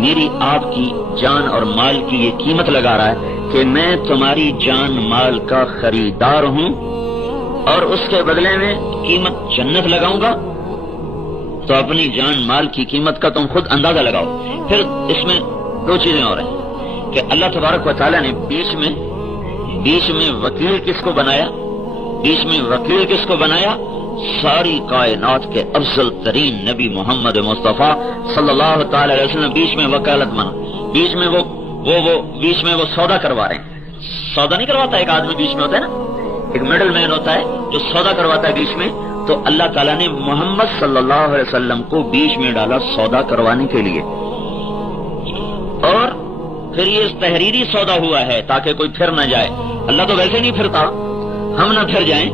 میری آپ کی جان اور مال کی یہ قیمت لگا رہا ہے کہ میں تمہاری جان مال کا خریدار ہوں اور اس کے بدلے میں قیمت جنت لگاؤں گا، تو اپنی جان مال کی قیمت کا تم خود اندازہ لگاؤ۔ پھر اس میں دو چیزیں اور ہیں کہ اللہ تبارک و تعالیٰ نے بیچ میں وکیل کس کو بنایا؟ بیچ میں وکیل کس کو بنایا؟ ساری کائنات کے افضل ترین نبی محمد مصطفیٰ صلی اللہ تعالی علیہ وسلم بیچ میں وکالت بنا، بیچ میں وہ سودا کروا رہے ہیں۔ سودا نہیں کرواتا ایک آدمی بیچ میں ہوتا ہے نا، ایک مڈل مین ہوتا ہے جو سودا کرواتا ہے بیچ میں، تو اللہ تعالیٰ نے محمد صلی اللہ علیہ وسلم کو بیچ میں ڈالا سودا کروانے کے لیے، اور پھر یہ تحریری سودا ہوا ہے تاکہ کوئی پھر نہ جائے۔ اللہ تو ویسے نہیں پھرتا، ہم نہ پھر جائیں،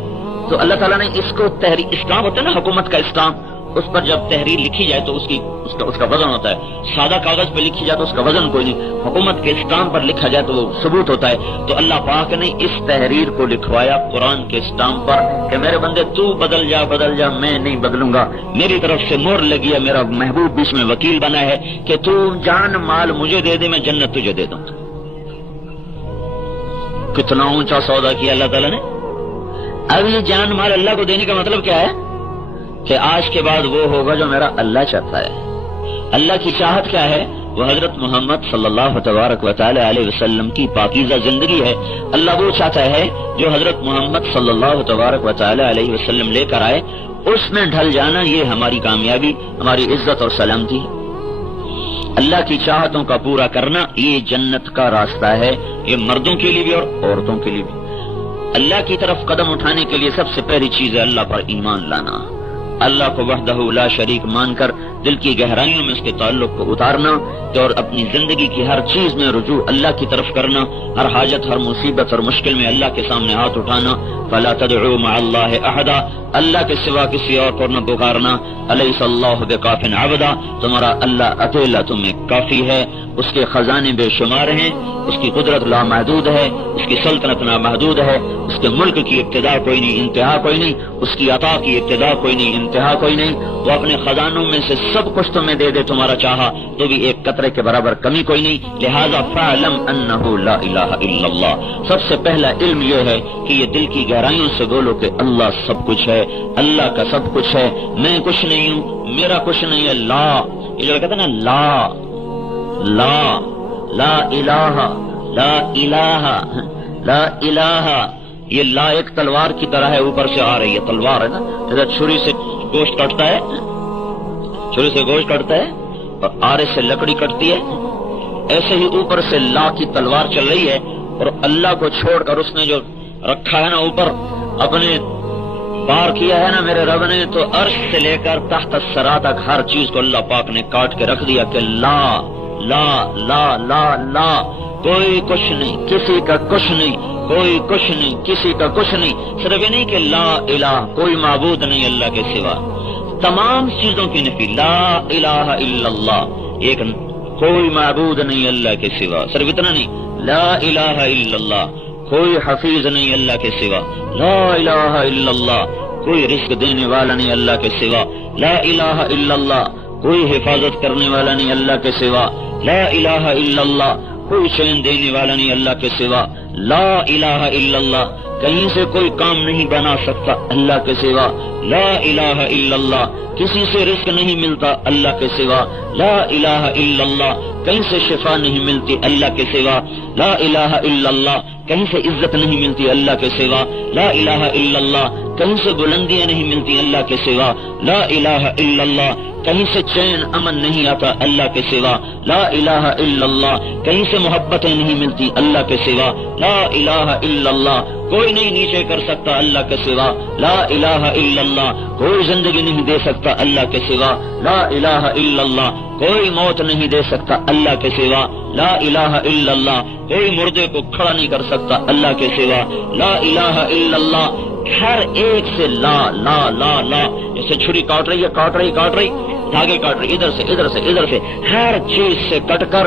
تو اللہ تعالیٰ نے اس کو اسٹامپ ہوتا ہے نا، حکومت کا اسٹامپ، اس پر جب تحریر لکھی جائے تو اس کا وزن ہوتا ہے۔ سادہ کاغذ پہ لکھی جائے تو اس کا وزن کوئی نہیں، حکومت کے اسٹامپ پر لکھا جائے تو وہ ثبوت ہوتا ہے۔ تو اللہ پاک نے اس تحریر کو لکھوایا قرآن کے اسٹامپ پر کہ میرے بندے تو بدل جا، میں نہیں بدلوں گا، میری طرف سے مہر لگی ہے، میرا محبوب بیچ میں وکیل بنا ہے کہ تو جان مال مجھے دے دے، میں جنت تجھے دے دوں۔ کتنا اونچا سودا کیا اللہ تعالیٰ نے۔ اب یہ جان مال اللہ کو دینے کا مطلب کیا ہے کہ آج کے بعد وہ ہوگا جو میرا اللہ چاہتا ہے۔ اللہ کی چاہت کیا ہے؟ وہ حضرت محمد صلی اللہ تبارک و تعالی علیہ وسلم کی پاکیزہ زندگی ہے۔ اللہ وہ چاہتا ہے جو حضرت محمد صلی اللہ تبارک و تعالی علیہ وسلم لے کر آئے، اس میں ڈھل جانا یہ ہماری کامیابی، ہماری عزت اور سلامتی ہے۔ اللہ کی چاہتوں کا پورا کرنا یہ جنت کا راستہ ہے، یہ مردوں کے لیے بھی اور عورتوں کے لیے بھی۔ اللہ کی طرف قدم اٹھانے کے لیے سب سے پہلی چیز ہے اللہ پر ایمان لانا، اللہ کو وحدہ لا شریک مان کر دل کی گہرائیوں میں اس کے تعلق کو اتارنا، اور اپنی زندگی کی ہر چیز میں رجوع اللہ کی طرف کرنا، ہر حاجت، ہر مصیبت اور مشکل میں اللہ کے سامنے ہاتھ اٹھانا۔ فلا تدعوا مع اللہ احدا، اللہ کے سوا کسی اور کو نہ پکارنا۔ الیس اللہ بکاف عبدا، تمہارا اللہ اکیلا تمہیں کافی ہے، اس کے خزانے بے شمار ہیں، اس کی قدرت لامحدود ہے، اس کی سلطنت نامحدود ہے، اس کے ملک کی ابتدا کوئی نہیں، انتہا کوئی نہیں، اس کی عطا کی ابتدا کوئی نہیں، انتہا کوئی نہیں۔ وہ اپنے خزانوں میں سے سب کچھ تمہیں دے دے، تمہارا چاہا تو بھی ایک قطرے کے برابر کمی کوئی نہیں۔ لہذا فاعلم انہ لا الہ الا اللہ، سب سے پہلا علم یہ ہے کہ یہ دل کی گہرائیوں سے بولو کہ اللہ سب کچھ ہے، اللہ کا سب کچھ ہے، میں کچھ نہیں ہوں، میرا کچھ نہیں ہے۔ لا، یہ جو کہتے ہیں نا لا الہ لا الہ لا الہ، یہ لا ایک تلوار کی طرح ہے، اوپر سے آ رہی ہے، تلوار ہے نا، جیسے چھری سے گوشت کٹتا ہے اور آرے سے لکڑی کٹتی ہے، ایسے ہی اوپر سے لا کی تلوار چل رہی ہے، اور اللہ کو چھوڑ کر اس نے جو رکھا ہے نا اوپر، اپنے پار کیا ہے نا میرے رب نے، تو عرش سے لے کر تحت الثری تک ہر چیز کو اللہ پاک نے کاٹ کے رکھ دیا کہ لا لا لا لا لا، کوئی کچھ نہیں، کسی کا کچھ نہیں، کوئی کچھ نہیں، کسی کا کچھ نہیں۔ صرف یہ نہیں کہ لا الہ، کوئی معبود نہیں اللہ کے سوا، تمام چیزوں کی نفی، لا الہ الا اللہ، ایک کوئی معبود نہیں اللہ کے سوا، صرف اتنا نہیں، لا الہ الا اللہ، کوئی حفیظ نہیں اللہ کے سوا، لا الہ الا اللہ، کوئی رزق دینے والا نہیں اللہ کے سوا، لا الہ الا اللہ، کوئی حفاظت کرنے والا نہیں اللہ کے سوا، لا الہ الا اللہ، کوئی چین دینے والا نہیں اللہ کے سوا، لا الہ الا اللہ، کہیں سے کوئی کام نہیں بنا سکتا اللہ کے سوا، لا الہ الا اللہ، کسی سے رزق نہیں ملتا اللہ کے سوا، لا الہ الا اللہ، کہیں سے شفا نہیں ملتی اللہ کے سوا، لا الہ الا اللہ، کہیں سے عزت نہیں ملتی اللہ کے سوا، لا الہ الا اللہ، کہیں سے بلندیاں نہیں ملتی اللہ کے سوا، لا الہ الا اللہ، کہیں سے چین امن نہیں آتا اللہ کے سوا، لا الہ الا اللہ، کہیں سے محبتیں نہیں ملتی اللہ کے سوا، لا الہ الا اللہ، کوئی نہیں نیچے کر سکتا اللہ کے سوا، لا الہ الا اللہ، کوئی زندگی نہیں دے سکتا اللہ کے سوا، لا الہ الا اللہ، کوئی موت نہیں دے سکتا اللہ کے سوا، لا الہ الا اللہ، کوئی مردے کو کھڑا نہیں کر سکتا اللہ کے سوا، لا الہ الا اللہ، ہر ایک سے لا لا لا لا، جیسے چھری کاٹ رہی ہے، دھاگے کاٹ رہی، ادھر سے ہر چیز سے کٹ کر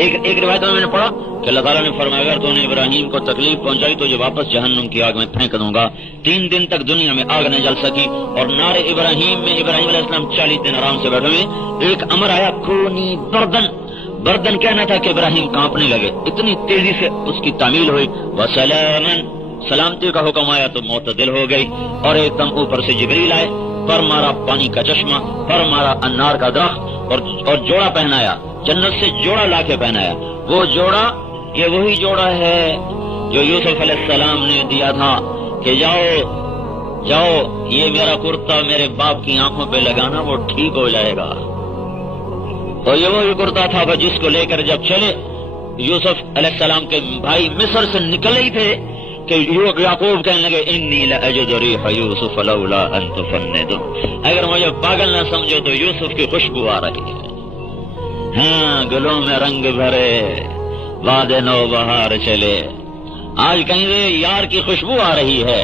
ایک روایت میں نے پڑھا کہ اللہ تعالیٰ نے فرمایا اگر تو نے ابراہیم کو تکلیف پہنچائی تو یہ واپس جہنم کی آگ میں پھینک دوں گا. 3 دن تک دنیا میں آگ نہیں جل سکی. اور نار ابراہیم میں ابراہیم علیہ السلام 40 دن آرام سے بیٹھے ہوئے. ایک امر آیا کونی بردن کہنا تھا کہ ابراہیم کانپنے لگے. اتنی تیزی سے اس کی تعمیل ہوئی. وسلامن سلامتی کا حکم آیا تو معتدل ہو گئی. اور ایک دم اوپر سے جبریل آئے, پر مارا پانی کا چشمہ, پر مارا انار کا درخت, اور جوڑا پہنایا, جنت سے جوڑا لا کے پہنایا. وہ جوڑا یہ وہی جوڑا ہے جو یوسف علیہ السلام نے دیا تھا کہ جاؤ یہ میرا کرتا میرے باپ کی آنکھوں پہ لگانا, وہ ٹھیک ہو جائے گا. اور یہ وہی کرتا تھا جس کو لے کر جب چلے یوسف علیہ السلام کے بھائی مصر سے نکلے ہی تھے کہ یعقوب کہنے لگے انی لاجد ریح یوسف لولا ان تفندون, اگر مجھے پاگل نہ سمجھو تو یوسف کی خوشبو آ رہی ہے. ہاں گلوں میں رنگ بھرے وعدے نو بہار چلے, آج کہیں سے یار کی خوشبو آ رہی ہے.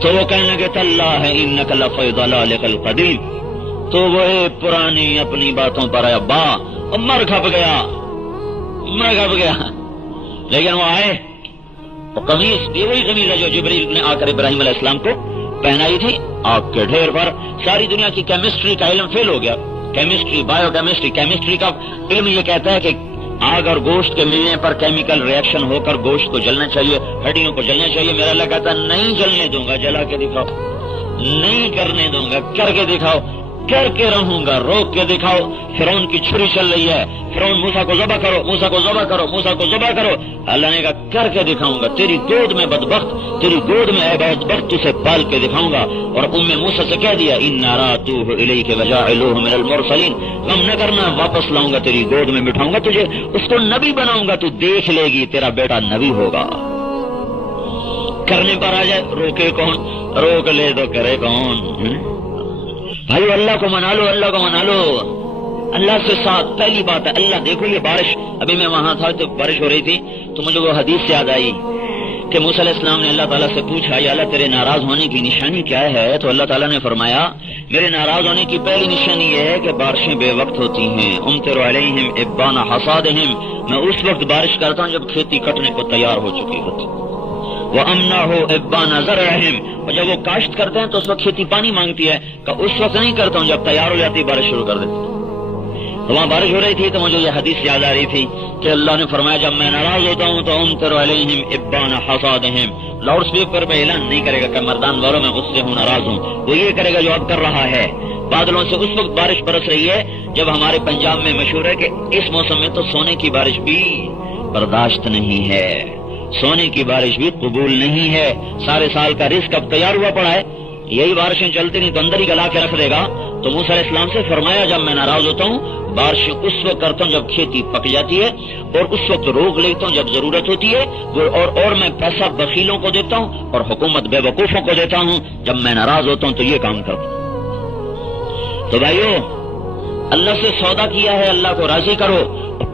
تو وہ کہنے لگے تاللہ انک لفی ضلالک القدیم, تو وہ پرانی اپنی باتوں پر آیا با مر کھپ گیا. لیکن وہ آئے, وہ قمیص یہ وہی قمیص ہے جو جبریل نے آ کر ابراہیم علیہ السلام کو پہنائی تھی. آگ کے ڈھیر پر ساری دنیا کی کیمسٹری کا علم فیل ہو گیا. کیمسٹری, بایو کیمسٹری, کیمسٹری کا علم یہ کہتا ہے کہ آگ اور گوشت کے ملنے پر کیمیکل ریئیکشن ہو کر گوشت کو جلنا چاہیے, ہڈیوں کو جلنا چاہیے. میرا اللہ کہتا ہے نہیں جلنے دوں گا, جلا کے دکھاؤ. نہیں کرنے دوں گا, کر کے دکھاؤ. کر کے رہوں گا, روک کے دکھاؤ. فرعون کی چھری چل رہی ہے, فرعون موسیٰ کو ذبح کرو, موسیٰ کو ذبح کرو, موسیٰ کو ذبح کرو. اللہ نے کہا کر کے دکھاؤں گا. تیری گود میں بدبخت, تیری گود میں اے بدبخت, اسے پال کے دکھاؤں گا. اور موسیٰ سے کہہ دیا انا راتوہ الیک وجاعلوہ من المرسلین, غم نہ کرنا, واپس لاؤں گا, تیری گود میں بٹھاؤں گا, تجھے اس کو نبی بناؤں گا, تو دیکھ لے گی تیرا بیٹا نبی ہوگا. کرنے پر آ جائے, روکے کون, روک لے تو کرے کون. بھائی اللہ کو منا لو, اللہ کو منا لو, اللہ سے ساتھ. پہلی بات ہے اللہ. دیکھو یہ بارش, ابھی میں وہاں تھا تو بارش ہو رہی تھی تو مجھے وہ حدیث یاد آئی کہ موسیٰ علیہ السلام نے اللہ تعالیٰ سے پوچھا یا اللہ تیرے ناراض ہونے کی نشانی کیا ہے؟ تو اللہ تعالیٰ نے فرمایا میرے ناراض ہونے کی پہلی نشانی یہ ہے کہ بارشیں بے وقت ہوتی ہیں. امطر علیہم ابان حصادہم, میں اس وقت بارش کرتا ہوں جب کھیتی کٹنے کو تیار ہو چکی ہوتی. وَأَمْنَهُ إِبَّانَ زَرْعِهِمْ, اور جب وہ کاشت کرتے ہیں تو اس وقت کھیتی پانی مانگتی ہے, کہ اس وقت نہیں کرتا ہوں جب تیار ہو جاتی بارش شروع کر دیتی. تو وہاں بارش ہو رہی تھی تو مجھے یہ حدیث یاد آ رہی تھی کہ اللہ نے فرمایا جب میں ناراض ہوتا ہوں تو أَمْطِرُ عَلَيْهِمْ إِبَّانَ حَصَادِهِمْ. لاؤڈ اسپیکر پہ اعلان نہیں کرے گا کہ مردان والوں میں غصے ہوں, ناراض ہوں. وہ یہ کرے گا جو اب کر رہا ہے. بادلوں سے اس وقت بارش برس رہی ہے جب ہمارے پنجاب میں مشہور ہے کہ اس موسم میں تو سونے کی بارش بھی برداشت نہیں ہے, سونے کی بارش بھی قبول نہیں ہے. سارے سال کا رزق اب تیار ہوا پڑا ہے, یہی بارشیں چلتی نہیں تو اندر ہی گلا کے رکھ دے گا. تو موسیٰ علیہ السلام سے فرمایا جب میں ناراض ہوتا ہوں بارش اس وقت کرتا ہوں جب کھیتی پک جاتی ہے, اور اس وقت روک لیتا ہوں جب ضرورت ہوتی ہے, اور میں پیسہ بخیلوں کو دیتا ہوں اور حکومت بے وقوفوں کو دیتا ہوں. جب میں ناراض ہوتا ہوں تو یہ کام کرتا ہوں. تو بھائیو اللہ سے سودا کیا ہے, اللہ کو راضی کرو.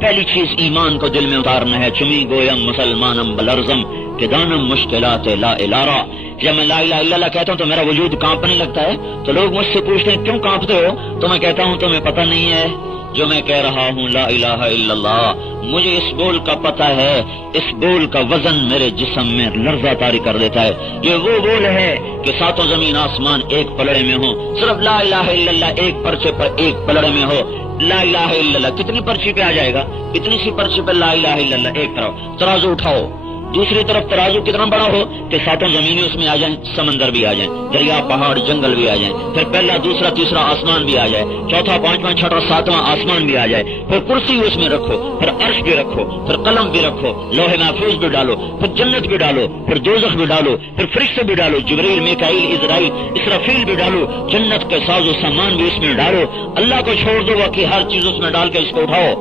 پہلی چیز ایمان کو دل میں اتارنا ہے. چمی گویم مسلمانم بلرزم کہ دانم مشکلات لا الارا. جب میں لا الہ الا اللہ کہتا ہوں تو میرا وجود کانپنے لگتا ہے. تو لوگ مجھ سے پوچھتے ہیں کیوں کانپتے ہو, تو میں کہتا ہوں تمہیں پتہ نہیں ہے جو میں کہہ رہا ہوں لا الہ الا اللہ, مجھے اس بول کا پتہ ہے, اس بول کا وزن میرے جسم میں لرزہ طاری کر دیتا ہے. یہ وہ بول ہے کہ ساتوں زمین آسمان ایک پلڑے میں ہو, صرف لا الہ الا اللہ ایک پرچے پر ایک پلڑے میں ہو. لا الہ الا اللہ کتنی پرچی پہ آ جائے گا, اتنی سی پرچی پہ لا الہ الا اللہ. ایک طرف ترازو اٹھاؤ, دوسری طرف ترازو کتنا بڑا ہو کہ ساتوں زمینیں اس میں آ جائیں, سمندر بھی آ جائیں, دریا پہاڑ جنگل بھی آ جائیں, پھر پہلا دوسرا تیسرا آسمان بھی آ جائے, چوتھا پانچواں چھٹا ساتواں آسمان بھی آ جائے, پھر کرسی اس میں رکھو, پھر عرش بھی رکھو, پھر قلم بھی رکھو, لوح محفوظ بھی ڈالو, پھر جنت بھی ڈالو, پھر دوزخ بھی ڈالو, پھر فرشتے بھی ڈالو, جبریل میکائیل اسرائیل اسرافیل بھی ڈالو, جنت کے ساز و سامان بھی اس میں ڈالو. اللہ کو چھوڑ دو باقی ہر چیز اس میں ڈال کے اس کو اٹھاؤ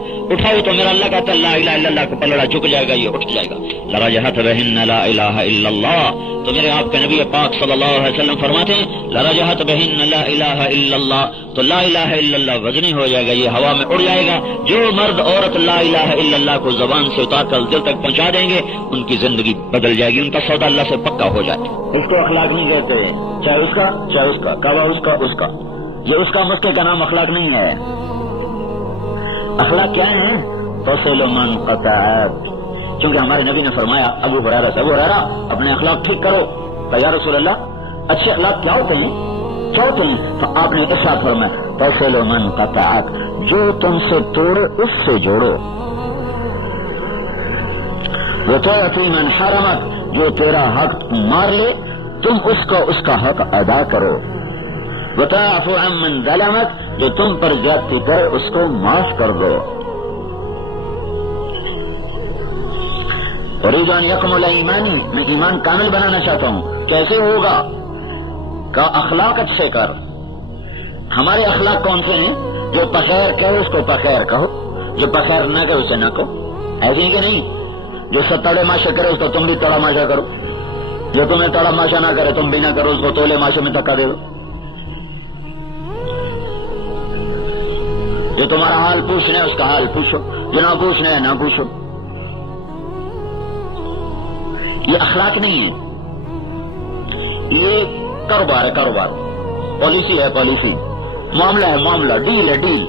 تو میرا اللہ کہتا ہے لا الہ الا اللہ کا پلڑا جھک جائے گا, یہ اٹھ جائے گا. لرجحت بہن لا الہ الا اللہ. تو میرے آپ کے نبی پاک صلی اللہ علیہ وسلم فرماتے ہیں لرجحت بہن لا الہ الا اللہ, تو لا الہ الا اللہ وزنی ہو جائے گا, یہ ہوا میں اڑ جائے گا. جو مرد عورت لا الہ الا اللہ کو زبان سے اتار کر دل تک پہنچا دیں گے ان کی زندگی بدل جائے گی, ان کا سودا اللہ سے پکا ہو جائے. اس کو اخلاق نہیں دیتے, چاہے اس کا کعبہ اس کا, یہ اس کا مسئلے کا نام اخلاق نہیں ہے. اخلاق کیا ہیں؟ تصل من قطعت، کیونکہ ہمارے نبی نے فرمایا ابو ہریرہ سے، ابو ہریرہ اپنے اخلاق ٹھیک کرو۔ یا رسول اللہ اچھے اخلاق کیا ہوتے ہیں؟ کیا ہوتے ہیں؟ تو آپ نے ارشاد فرمایا تصل من قطعت، جو تم سے توڑے اس سے جوڑو، وتعطی من حرمک، جو تیرا حق مار لے تم اس کا حق ادا کرو، وتعفو عن من ظلمک، جو تم پر زیادتی کرے اس کو معاف کر دو۔ اريد ان يكمل ایمانی، میں ایمان کامل بنانا چاہتا ہوں۔ کیسے ہوگا؟ کہ اخلاق اچھے کر۔ ہمارے اخلاق کون سے ہیں؟ جو بخیر کہے اس کو بخیر کہو، جو بخیر نہ کرے اسے نہ کہو، ایسے ہی کہ نہیں؟ جو تڑے ماشا کرے اس کو تم بھی تڑا ماشا کرو، جو تمہیں تڑا ماشا نہ کرے تم بھی نہ کرو، اس کو تولے ماشے میں دھکا دے دو۔ جو تمہارا حال پوچھنا ہے اس کا حال پوچھو، جو نہ پوچھنا ہے نہ پوچھو۔ یہ اخلاق نہیں ہے، یہ کاروبار ہے، کاروبار، پالیسی ہے، پالیسی، معاملہ ہے، معاملہ، ڈیل ہے، ڈیل۔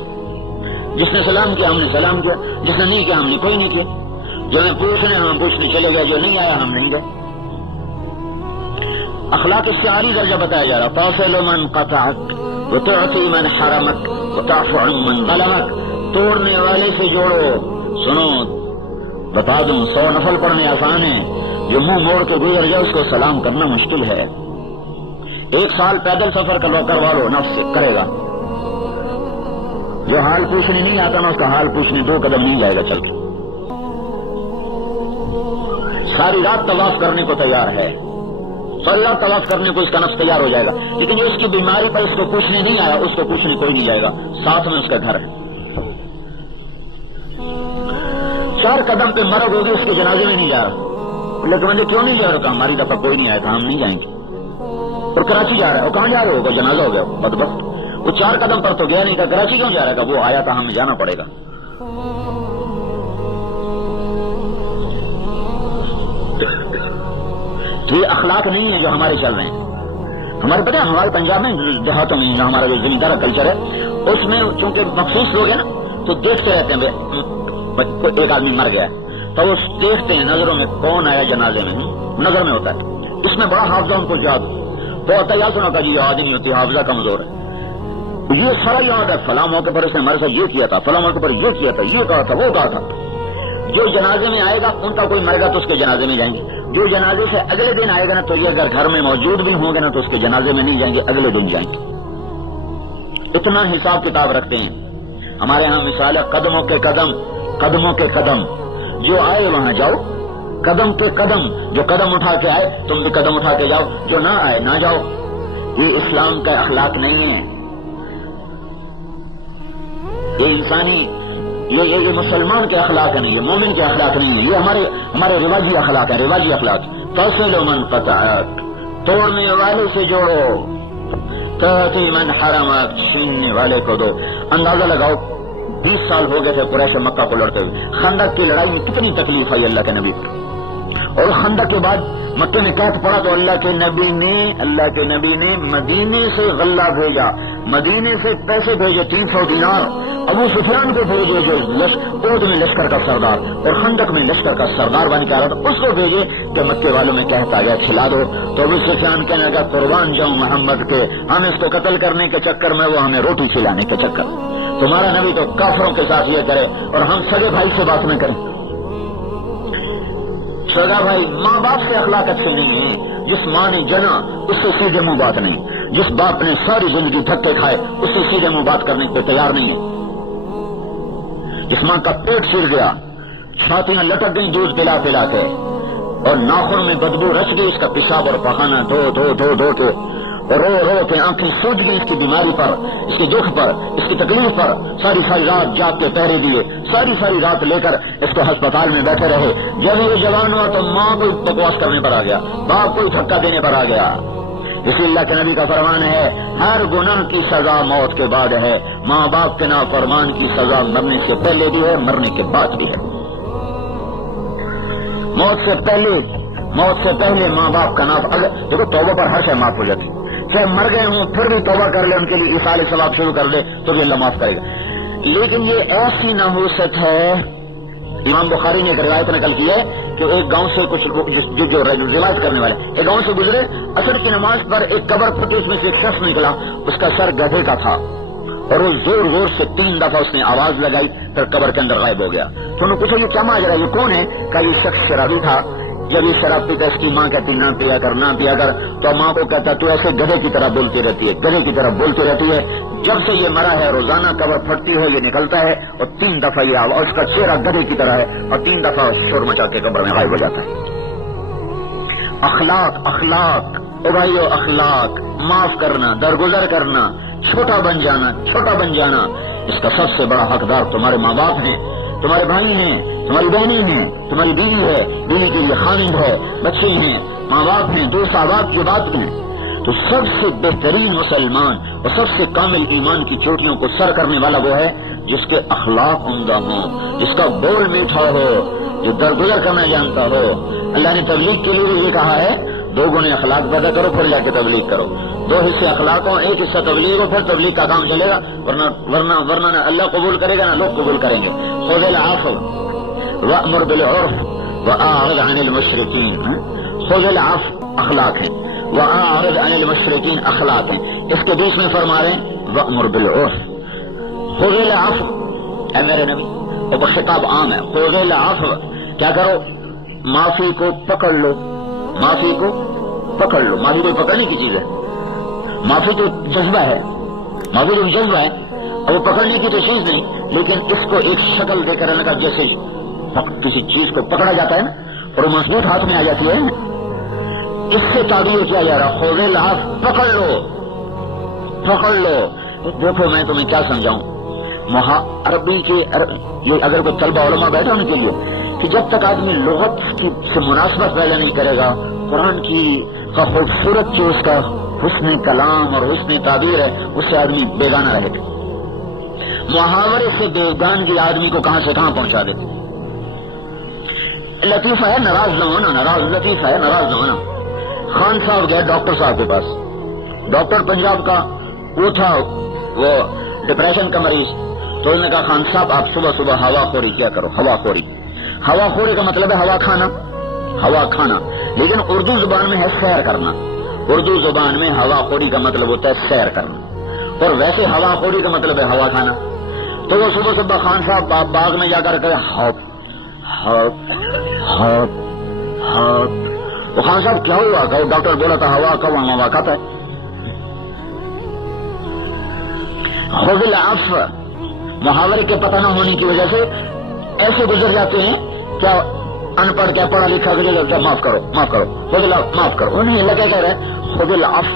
جس نے سلام کیا ہم نے سلام کیا، جس نے نہیں کیا ہم نے کوئی نہیں کیا، جو ہمیں پوچھنے ہم پوچھنے چلے گئے، جو نہیں آیا ہم نہیں گئے۔ اخلاق استعاری درجہ بتایا جا رہا، تصل من قطعک وتعطی من حرمک وتعفو عن من ظلمک، توڑنے والے سے جوڑو۔ سنو بتا دوں، 100 نفل پڑھنے آسان ہے، جو منہ موڑ کے گزر جائے اس کو سلام کرنا مشکل ہے۔ 1 سال پیدل سفر کروا لو، نفس سے کرے گا۔ جو حال پوچھنے نہیں آتا نا اس کا حال پوچھنے 2 قدم نہیں جائے گا چل کے۔ ساری رات طواف کرنے کو تیار ہے، ساری رات طواف کرنے کو اس کا نفس تیار ہو جائے گا، لیکن جو اس کی بیماری پر اس کو پوچھنے نہیں آیا اس کو پوچھنے کوئی نہیں جائے گا، ساتھ میں اس کا گھر ہے۔ 4 قدم پہ مرگ ہوگی اس کے جنازے میں نہیں جا رہا، لیکن مجھے کیوں نہیں جا رہا؟ ہماری دفعہ کوئی نہیں آیا تھا، ہم نہیں جائیں گے۔ اور کراچی جا رہا ہے، وہ کہاں جا رہے ہوگا؟ جنازہ ہو گیا بدبخت، وہ 4 قدم پر تو گیا نہیں تھا، کراچی کیوں جا رہا ہے؟ وہ آیا تھا، ہمیں جانا پڑے گا۔ تو یہ اخلاق نہیں ہے جو ہمارے چل رہے ہیں۔ ہمارے پتہ ہے ہمارے پنجاب میں دیہاتوں میں جو ہمارا جو زمیندار کلچر ہے اس میں چونکہ مخصوص لوگ ہیں نا تو دیکھتے رہتے ہیں، ایک آدمی مر گیا تو وہ دیکھتے ہیں نظروں میں کون آیا جنازے میں، نظر میں ہوتا ہے۔ اس میں بڑا حافظہ ان کو یاد تو ہوتا ہے، یاد سنا کہ یہ یاد نہیں ہوتی، حافظہ کمزور ہے، یہ سارا یاد ہے، فلاں موقع پر اس نے ہمارے ساتھ یہ کیا تھا، فلاں موقع پر یہ کیا تھا، یہ کہا تھا، وہ کہا تھا۔ جو جنازے میں آئے گا ان کا کوئی مرے گا تو اس کے جنازے میں جائیں گے، جو جنازے سے اگلے دن آئے گا نا تو یہ اگر گھر میں موجود بھی ہوں گے نا تو اس کے جنازے میں نہیں جائیں گے، اگلے دن جائیں گے۔ اتنا حساب کتاب رکھتے ہیں ہمارے ہاں۔ مثال ہے قدموں کے قدم، قدموں کے قدم، جو آئے وہاں جاؤ، قدم کے قدم، جو قدم اٹھا کے آئے تم بھی قدم اٹھا کے جاؤ، جو نہ آئے نہ جاؤ۔ یہ اسلام کا اخلاق نہیں ہے، یہ انسانی، یہ مسلمان کے اخلاق نہیں، یہ مومن کے اخلاق نہیں ہے، یہ ہمارے رواجی اخلاق ہے، رواجی اخلاق۔ تصل من قطعک، توڑنے والے سے جوڑو، تعطی من حرمک، چھیننے والے کو دو۔ اندازہ لگاؤ 20 سال ہو گئے تھے قریش مکہ کو لڑتے ہوئے، خندق کی لڑائی میں کتنی تکلیف آئی اللہ کے نبی کو، اور خندق کے بعد مکے میں قحط پڑا تو اللہ کے نبی نے مدینے سے غلہ بھیجا، مدینے سے پیسے بھیجے 300 دینار، ابو سفیان کو بھیجے جو عہد میں لشکر کا سردار اور خندق میں لشکر کا سردار بن کے آ رہا تھا، اس کو بھیجے کہ مکے والوں میں قحط آ گیا کھلا دو۔ تو ابو سفیان کہنے لگا قربان جاؤں محمد کے، ہم اس کو قتل کرنے کے چکر میں، وہ ہمیں روٹی کھلانے کے چکر، تمہارا نبی تو کافروں کے ساتھ یہ کرے اور ہم سگے بھائی سے بات نہ کریں۔ سگا بھائی ماں باپ سے اخلاق اچھے نہیں ہیں، جس ماں نے جنا اس سے سیدھے منہ بات نہیں، جس باپ نے ساری زندگی دھکے کھائے اس سے سیدھے منہ بات کرنے کو تیار نہیں ہے۔ جس ماں کا پیٹ سیر گیا، چھاتیاں لٹک گئی دودھ پلا پلا کے، اور ناخن میں بدبو رچ گئی، اس کا پیشاب اور پخانہ دھو کے، اور رو کے آنکھیں سوج گئی اس کی بیماری پر، اس کے دکھ پر، اس کی تکلیف پر، ساری رات جاگ کے پہرے دیے، ساری رات لے کر اس کو ہسپتال میں بیٹھے رہے۔ جب یہ جوان ہوا تو ماں کوئی بکواس کرنے پر آ گیا، باپ کوئی دھکا دینے پر آ گیا۔ اسی اللہ کے نبی کا فرمان ہے ہر گناہ کی سزا موت کے بعد ہے، ماں باپ کے نافرمان کی سزا مرنے سے پہلے بھی ہے، مرنے کے بعد بھی ہے۔ موت سے پہلے ماں باپ کا نام، اگر دیکھو توبہ پر ہر شے معاف ہو جاتی، چاہے مر گئے ہوں پھر بھی توبہ کر لے، ان کے لیے ایصال ثواب شروع کر دے تو بھی اللہ معاف کرے گا۔ لیکن یہ ایسی نحوست ہے، امام بخاری نے ایک روایت نقل کی ہے کہ ایک گاؤں سے کچھ جو روایت کرنے والے ایک گاؤں سے گزرے، عصر کی نماز پر ایک قبر پھٹی، اس میں سے ایک شخص نکلا، اس کا سر گدھے کا تھا اور وہ زور زور سے 3 دفعہ اس نے آواز لگائی، پھر قبر کے اندر غائب ہو گیا۔ تو انہوں نے پوچھا یہ کیا ماجرا ہے، یہ کون ہے؟ کہا یہ شخص شرابی تھا، جب یہ شراب پیتا اس کی ماں کہتی نہ پیا کر نہ پیا کر، تو ماں کو کہتا تو ایسے گدھے کی طرح بولتی رہتی ہے، گدھے کی طرح بولتی رہتی ہے۔ جب سے یہ مرا ہے روزانہ قبر پھٹتی ہے، یہ نکلتا ہے اور 3 دفعہ یہ آواز، اس کا چہرہ گدھے کی طرح ہے اور 3 دفعہ شور مچا کے قبر میں غائب ہو جاتا ہے۔ اخلاق اخلاق بھائیو، اخلاق، معاف کرنا، درگزر کرنا، چھوٹا بن جانا، اس کا سب سے بڑا حقدار تمہارے ماں باپ ہیں، تمہارے بھائی ہیں، تمہاری بہنیں ہیں، تمہاری بیوی ہے، بیوی کے لیے خاوند ہے، بچے ہیں، ماں باپ ہیں، دوست احباب کی بات میں۔ تو سب سے بہترین مسلمان اور سب سے کامل ایمان کی چوٹیوں کو سر کرنے والا وہ ہے جس کے اخلاق عمدہ ہوں، جس کا بول میٹھا ہو، جو درگزر کرنا جانتا ہو۔ اللہ نے تبلیغ کے لیے بھی یہ کہا ہے 2 گنے اخلاق پیدا کرو پھر جا کے تبلیغ کرو، 2 حصے اخلاق ہو، 1 حصہ تبلیغ ہو، پھر تبلیغ کا کام چلے گا، ورنہ نہ اللہ قبول کرے گا نہ لوگ قبول کریں گے۔ خذ العفو وأمر بالعرف وأعرض عن المشرکین، خذ العفو اخلاق ہے، وأعرض عن المشرکین اخلاق ہے، اس کے بیچ میں فرما رہے ہیں وأمر بالعرف، خذ العفو، اے میرے نبی، اور خطاب عام ہے، خذ العفو، کیا کرو؟ معافی کو پکڑ لو، معافی کو پکڑ لو۔ معافی کوئی پکڑنے کی چیز ہے، معافی تو جذبہ ہے، معافی تو جذبہ ہے، اور وہ پکڑنے کی تو چیز نہیں، لیکن اس کو ایک شکل دے کر لگا جیسے کسی چیز کو پکڑا جاتا ہے نا اور وہ مضبوط ہاتھ میں آ جاتی ہے، اس سے تعبیر کیا جا رہا خذ العفو، پکڑ لو۔ دیکھو میں تمہیں کیا سمجھاؤں، عربی کے یہ اگر کوئی طلبہ علماء بیٹھا ان کے لیے کہ جب تک آدمی لغت سے مناسبت پیدا نہیں کرے گا، قرآن کی خوبصورت جو اس کا حسن کلام اور حسن تعبیر ہے اس سے آدمی بیگانہ رہے گا۔ محاورے سے بیگانگی آدمی کو کہاں سے کہاں پہنچا دیتے۔ لطیفہ ہے ناراض نہ ہونا، لطیفہ ہے ناراض نہ ہونا۔ خان صاحب گئے ڈاکٹر صاحب کے پاس، ڈاکٹر پنجاب کا وہ تھا، وہ ڈپریشن کا مریض، تو انہوں نے کہا خان صاحب آپ صبح صبح ہوا خوری کیا کرو، ہوا خوری کا مطلب ہے ہوا کھانا، لیکن اردو زبان میں ہے سیر کرنا، اردو زبان میں ہوا خوری کا مطلب ہوتا ہے سیر کرنا، اور ویسے ہوا خوری کا مطلب ہے ہوا کھانا۔ تو وہ صبح صبح خان صاحب باغ میں جا کر تو خان صاحب کیا ہوا؟ کہ ڈاکٹر بولا تھا ہوا ہوا کھاتا ہے۔ خذ العفو، محاورے کے پتہ نہ ہونے کی وجہ سے ایسے گزر جاتے ہیں، کیا ان پڑھ کیا پڑھا لکھا کیا معاف کرو خذ العفو، معاف کرو، انہیں لگا کہہ رہے خذ العفو،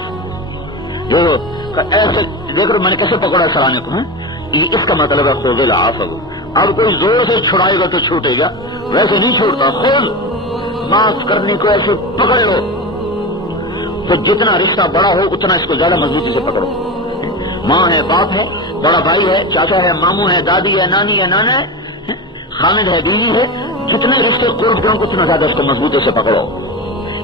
ایسے دیکھ رہے میں نے کیسے پکڑا سرانے کو، اس کا مطلب ہے خذ العفو۔ اب کوئی زور سے چھڑائے گا تو چھوٹے گا، ویسے نہیں چھوڑتا، خود معاف کرنے کو ایسے پکڑ لو، تو جتنا رشتہ بڑا ہو اتنا اس کو زیادہ مضبوطی سے پکڑو۔ ماں ہے، باپ ہے، بڑا بھائی ہے، چاچا ہے، ماموں ہے، دادی ہے، نانی ہے، نانا ہے، خامد ہے، بیوی ہے، جتنے رشتے قرب کے ہوں اتنا زیادہ اس کو مضبوطی سے پکڑو۔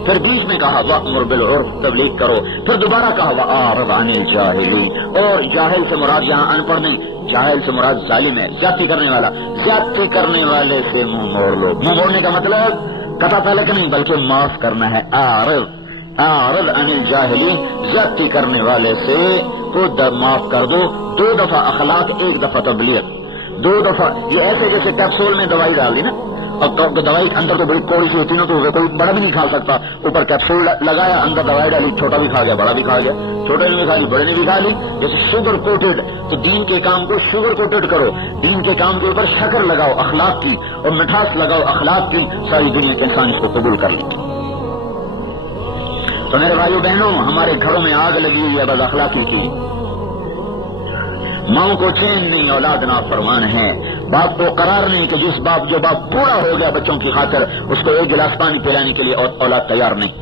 پھر بیچ میں کہا وأمر بالعرف، تبلیغ کرو، پھر دوبارہ کہا وأعرض عن الجاہلین، اور جاہل سے مراد یہاں ان پڑھ نہیں، جاہل سے مراد ظالم ہے، زیادتی کرنے والا، زیادتی کرنے والے سے منہ موڑ لو۔ منہ موڑنے کا مطلب قطع تعلق نہیں بلکہ معاف کرنا ہے۔ اعرض عن الجاہلین، زیادتی کرنے والے سے کو معاف کر دو۔ 2 دفعہ اخلاق، 1 دفعہ تبلیغ، 2 دفعہ، یہ ایسے جیسے کیپسول میں دوائی ڈال دی نا، اور دوائی اندر تو بڑی کوڑی سی ہوتی نا، تو کوئی بڑا بھی نہیں کھا سکتا، اوپر کیپسول لگایا، اندر دوائی ڈالی، چھوٹا بھی کھا گیا، بڑا بھی کھا گیا، چھوٹے نے بھی کھا لی، بڑے نے بھی کھا لی، جیسے شوگر کوٹڈ۔ تو دین کے کام کو شوگر کوٹڈ کرو، دین کے کام کے اوپر شکر لگاؤ اخلاق کی، اور مٹھاس لگاؤ اخلاق کی، ساری دنیا کے انسان اس کو قبول کر لیں گے۔ تو میرے بھائیو بہنوں، ہمارے گھروں میں آگ لگی ہوئی ہے بد اخلاقی کی، ماں کو چین نہیں، اولاد نافرمان ہے، باپ کو قرار نہیں کہ جو باپ بوڑھا ہو گیا بچوں کی خاطر اس کو 1 گلاس پانی پلانے کے لیے اولاد تیار نہیں۔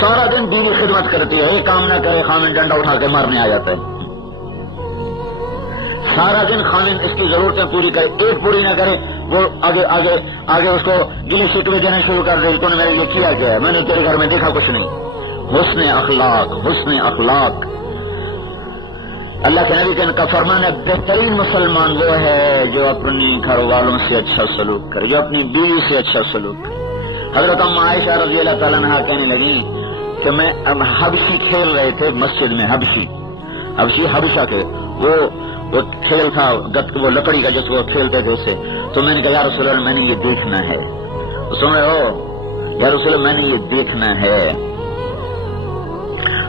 سارا دن بیوی خدمت کرتی ہے، ایک کام نہ کرے خامن ڈنڈا اٹھا کے مارنے آ جاتا ہے، سارا دن خامن اس کی ضرورتیں پوری کرے، ایک پوری نہ کرے وہ آگے اس کو گلے شکوے دینے شروع کر دے، تو نے میرے لیے کیا ہے، میں نے تیرے گھر میں دیکھا کچھ نہیں۔ حسن اخلاق اللہ کے نبی کا فرمان ہے بہترین مسلمان وہ ہے جو اپنی گھر والوں سے اچھا سلوک کرے، جو اپنی بیوی سے اچھا سلوک کرے۔ حضرت ام عائشہ رضی اللہ تعالیٰ عنہا کہنے لگی کہ میں حبشی کھیل رہے تھے مسجد میں، حبشہ کے وہ کھیل تھا، وہ لکڑی کا جس وہ کھیلتے تھے اسے، تو میں نے کہا یا رسول اللہ میں نے یہ دیکھنا ہے، سن رہے ہو یا رسول اللہ میں نے یہ دیکھنا ہے۔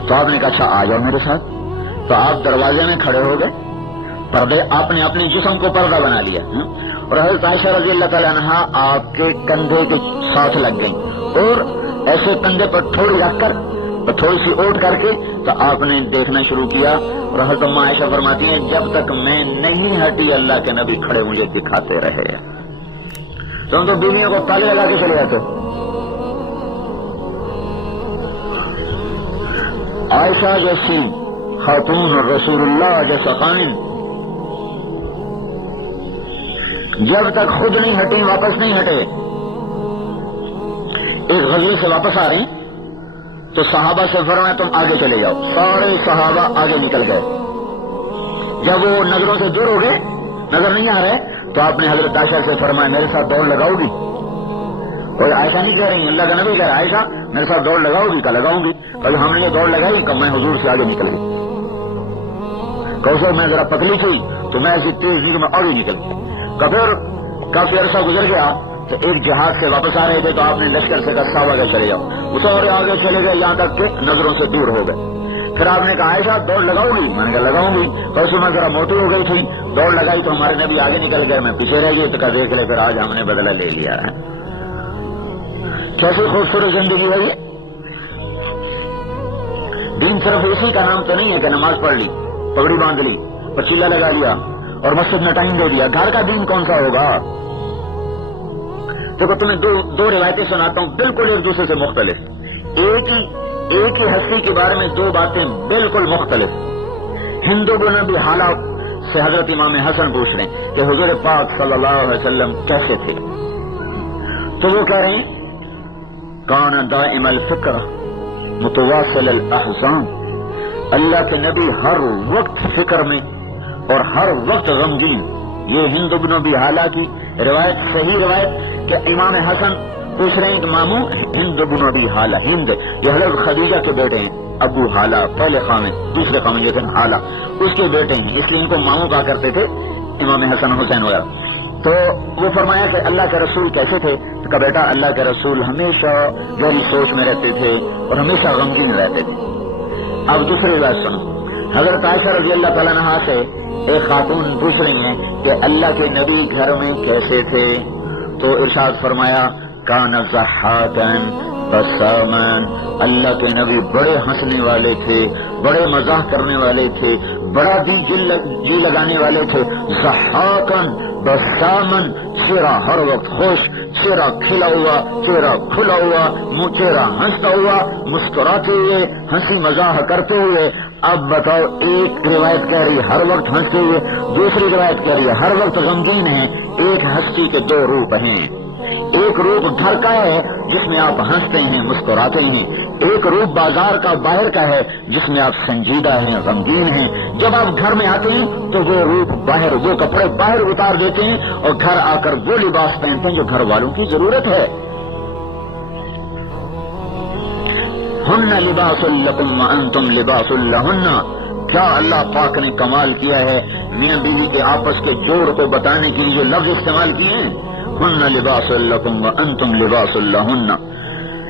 تو آپ نے کہا اچھا آ جاؤ میرے ساتھ، تو آپ دروازے میں کھڑے ہو گئے، پردے آپ نے اپنے جسم کو پردہ بنا لیا، اور حضرت عائشہ رضی اللہ تعالیٰ عنہا آپ کے کندھے کے ساتھ لگ گئیں، اور ایسے کندھے پر تھوڑی رکھ کر اور تھوڑی سی اوٹ کر کے تو آپ نے دیکھنا شروع کیا، اور حضرت ام عائشہ فرماتی ہیں جب تک میں نہیں ہٹی اللہ کے نبی کھڑے مجھے دکھاتے رہے۔ تو ہم تو بیویوں کو تالے لگا کے چلے جاتے۔ عائشہ جیسی خاتون اور رسول اللہ جیسا خامن جب تک خود نہیں ہٹی واپس نہیں ہٹے۔ ایک غزوے سے واپس آ رہے ہیں تو صحابہ سے فرمایا تم آگے چلے جاؤ، سارے صحابہ آگے نکل گئے۔ جب وہ نظروں سے دور ہو گئے، نظر نہیں آ رہے، تو آپ نے حضرت عائشہ سے فرمایا میرے ساتھ دوڑ لگاؤ گی؟ اور عائشہ نہیں کہہ رہی، اللہ کا نبی کہہ رہا ہے عائشہ میرے ساتھ دوڑ لگاؤ گی؟ کہا لگاؤں گی۔ کبھی ہم نے یہ دوڑ لگائی کہ میں حضور سے آگے نکل گئی، کہ میں ذرا پتلی تھی تو میں ایسی تیز تھی کہ میں آگے نکل گئی۔ پھر کافی عرصہ گزر گیا تو ایک جہاز سے واپس آ رہے تھے تو آپ نے لشکر سے کہا صحابہ آگے چلے جاؤ، وہ سارے آگے چلے گئے یہاں تک کہ نظروں سے دور ہو گئے۔ پھر آپ نے کہا عائشہ دوڑ لگاؤ گی؟ میں نے کہا لگاؤں گی۔ پرسوں میں ذرا موٹی ہو گئی تھی، دوڑ لگائی تو ہمارے نبی آگے نکل گئے، میں پیچھے رہ گئی، تو کہا دیکھ لے پھر آج ہم نے بدلہ لے لیا ہے۔ کیسی خوبصورت زندگی ہے یہ۔ دین صرف اسی کا نام تو نہیں ہے کہ نماز پڑھ لی، پگڑی باندھ لی اور چیلا لگا لیا اور مسجد میں ٹائم دے دیا۔ گھر کا دین کون سا ہوگا؟ دیکھو تمہیں دو روایتیں سناتا ہوں بالکل ایک دوسرے سے مختلف، ایک ہی ہستی کے بارے میں دو باتیں بالکل مختلف۔ ہندو بن ابی حالہ سے حضرت امام حسن پوچھ رہے ہیں کہ حضور پاک صلی اللہ علیہ وسلم کیسے تھے، تو وہ کہہ رہے ہیں کان دائم الفکر متواصل الاحزان، اللہ کے نبی ہر وقت فکر میں اور ہر وقت غمگین۔ یہ ہند بن ابی حالہ کی روایت، صحیح روایت کہ امام حسن پوچھ رہے ہیں کہ ماموں ہند بن ابی حالہ، ہند یہ حضرت خدیجہ کے بیٹے ہیں، ابو حالہ پہلے خامن، دوسرے خامن لیکن حالہ اس کے بیٹے ہیں، اس لیے ان کو ماموں کہا کرتے تھے امام حسن حسین وغیرہ۔ تو وہ فرمایا کہ اللہ کے رسول کیسے تھے؟ تو کہا بیٹا اللہ کے رسول ہمیشہ گہری سوچ میں رہتے تھے اور ہمیشہ غمگین رہتے تھے۔ اب دوسری بات سنو، حضرت عائشہ رضی اللہ تعالیٰ عنہا سے ایک خاتون پوچھ رہی ہیں کہ اللہ کے نبی گھر میں کیسے تھے؟ تو ارشاد فرمایا کان ضحاکن بسامن، اللہ کے نبی بڑے ہنسنے والے تھے، بڑے مزاح کرنے والے تھے، بڑا بھی جی لگانے والے تھے۔ ضحاکن بسامن، چہرہ ہر وقت خوش، چہرہ کھلا ہوا، چہرہ کھلا ہوا، منہ چہرہ ہنستا ہوا، مسکراتے ہوئے، ہنسی مزاح کرتے ہوئے۔ اب بتاؤ، ایک روایت کہہ رہی ہے ہر وقت ہنستے ہوئے، دوسری روایت کہہ رہی ہے ہر وقت غمگین ہیں۔ ایک ہستی کے دو روپ ہیں، ایک روپ گھر کا ہے جس میں آپ ہنستے ہیں مسکراتے ہیں، ایک روپ بازار کا باہر کا ہے جس میں آپ سنجیدہ ہیں غمگین ہیں۔ جب آپ گھر میں آتے ہیں تو وہ روپ باہر، وہ کپڑے باہر اتار دیتے ہیں اور گھر آ کر وہ لباس پہنتے ہیں جو گھر والوں کی ضرورت ہے۔ ہن لباس لکم وانتم لباس لہن، کیا اللہ پاک نے کمال کیا ہے میاں بیوی کے آپس کے جوڑ کو بتانے کے لیے جو لفظ استعمال کیے ہیں، ہن لباس لکم وانتم لباس لہن۔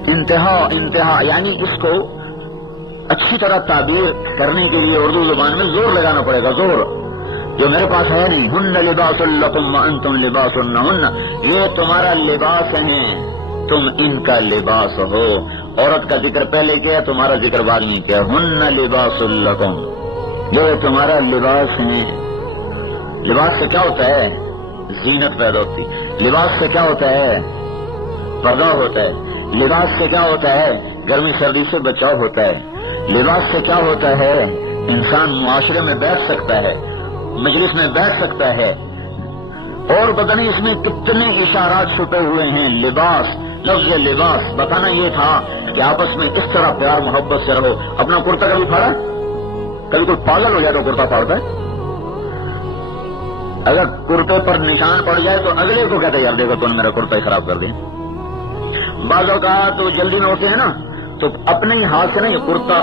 انتہا یعنی اس کو اچھی طرح تعبیر کرنے کے لیے اردو زبان میں زور لگانا پڑے گا، زور جو میرے پاس ہے نہیں۔ ہن لباس لکم وانتم لباس لہن، یہ تمہارا لباس ہیں، تم ان کا لباس ہو۔ عورت کا ذکر پہلے کیا، تمہارا ذکر بعد نہیں کیا۔ ہن لباس لکم، جو تمہارا لباس ہیں۔ لباس سے کیا ہوتا ہے؟ زینت پیدا ہوتی۔ لباس سے کیا ہوتا ہے؟ پردہ ہوتا ہے۔ لباس سے کیا ہوتا ہے؟ گرمی سردی سے بچاؤ ہوتا ہے۔ لباس سے کیا ہوتا ہے؟ انسان معاشرے میں بیٹھ سکتا ہے، مجلس میں بیٹھ سکتا ہے، اور پتہ نہیں اس میں کتنے اشارات چھپے ہوئے ہیں۔ لباس، لفظ لباس بتانا یہ تھا کہ آپس میں اس طرح پیار محبت سے رہو۔ اپنا کرتا کبھی پھاڑا؟ کبھی کوئی پاگل ہو جائے تو کرتا پھاڑتا ہے؟ اگر کرتے پر نشان پڑ جائے تو اگلے کو کہتے یار دیکھو تم نے میرا کرتا ہی خراب کر دیا. بعض اوقات تو جلدی میں ہوتے ہیں نا تو اپنے ہی ہاتھ سے نا یہ کرتا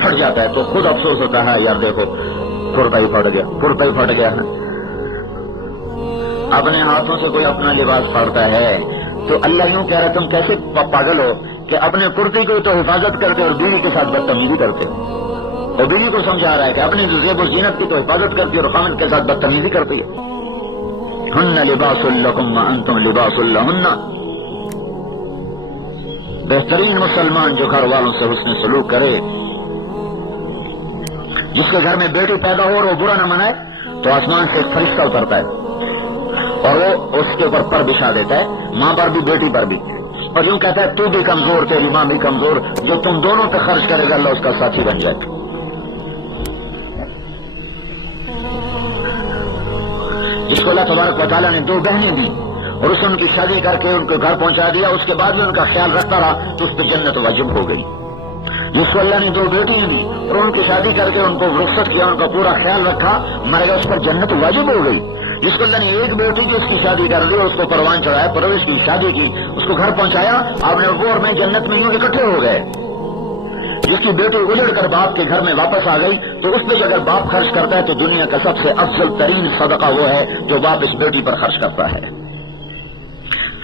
پھٹ جاتا ہے تو خود افسوس ہوتا ہے یار دیکھو کرتا ہی پھٹ گیا، کرتا ہی پھٹ گیا. اپنے ہاتھوں سے کوئی اپنا لباس پھاڑتا ہے تو اللہ یوں کہہ رہا تم کیسے پاگل ہو کہ اپنے کرتے کی تو حفاظت کرتے اور بیوی کے ساتھ بدتمیزی کرتے، اور بیوی کو سمجھا رہا ہے کہ اپنی زیب و زینت کی تو حفاظت کرتی اور خامد کے ساتھ بدتمیزی کرتی ہے. ہن لباس لکم وانتم لباس لہن. بہترین مسلمان جو گھر والوں سے حسن سلوک کرے، جس کے گھر میں بیٹی پیدا ہو اور وہ برا نہ منائے تو آسمان سے ایک فرشتہ اترتا ہے اور وہ اس کے اوپر پر بچھا دیتا ہے، ماں پر بھی بیٹی پر بھی، اور یوں کہتا ہے تو بھی کمزور تیری ماں بھی کمزور، جو تم دونوں پہ خرچ کرے گا اللہ اس کا ساتھی بن جائے. جس کو اللہ تبارک و تعالیٰ نے 2 بہنیں دی اور اس نے ان کی شادی کر کے ان کو گھر پہنچا دیا، اس کے بعد بھی ان کا خیال رکھتا رہا تو اس پہ جنت واجب ہو گئی. جس کو اللہ نے 2 بیٹیاں دی اور ان کی شادی کر کے ان کو رخصت کیا، ان کا پورا خیال رکھا، مر گیا، اس پر جنت واجب ہو گئی. جس کو اللہ نے 1 بیٹی کی اس کی شادی کر دی، اس کو پروان چڑھایا، پرورش کی، شادی کی، اس کو گھر پہنچایا، آپ نے وہ اور میں جنت میں یوں اکٹھے ہو گئے. جس کی بیٹی اجڑ کر باپ کے گھر میں واپس آ گئی تو اس پہ اگر باپ خرچ کرتا ہے تو دنیا کا سب سے افضل ترین صدقہ وہ ہے جو باپ اس بیٹی پر خرچ کرتا ہے.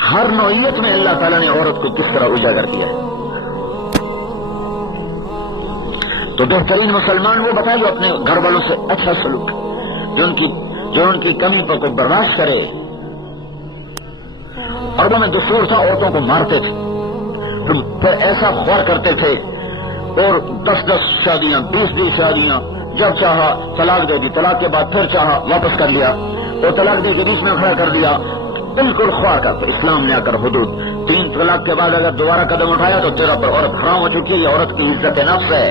ہر نوعیت میں اللہ تعالیٰ نے عورت کو کس طرح اجاگر کیا ہے. تو بہترین مسلمان وہ بتائے جو اپنے گھر والوں سے اچھا سلوک، جو ان کی کمی پر کوئی برداشت کرے. عربوں میں دستور تھا عورتوں کو مارتے تھے، پھر ایسا خوار کرتے تھے اور 10 شادیاں، 20 شادیاں، جب چاہا طلاق دے دی، طلاق کے بعد پھر چاہا واپس کر لیا اور طلاق دے کے بیچ میں کھڑا کر دیا، بالکل خوار کرتے. اسلام نے آ کر حدود 3 طلاق کے بعد اگر دوبارہ قدم اٹھایا تو تیرا پر عورت حرام ہو چکی ہے. یہ عورت کی عزت نفس ہے،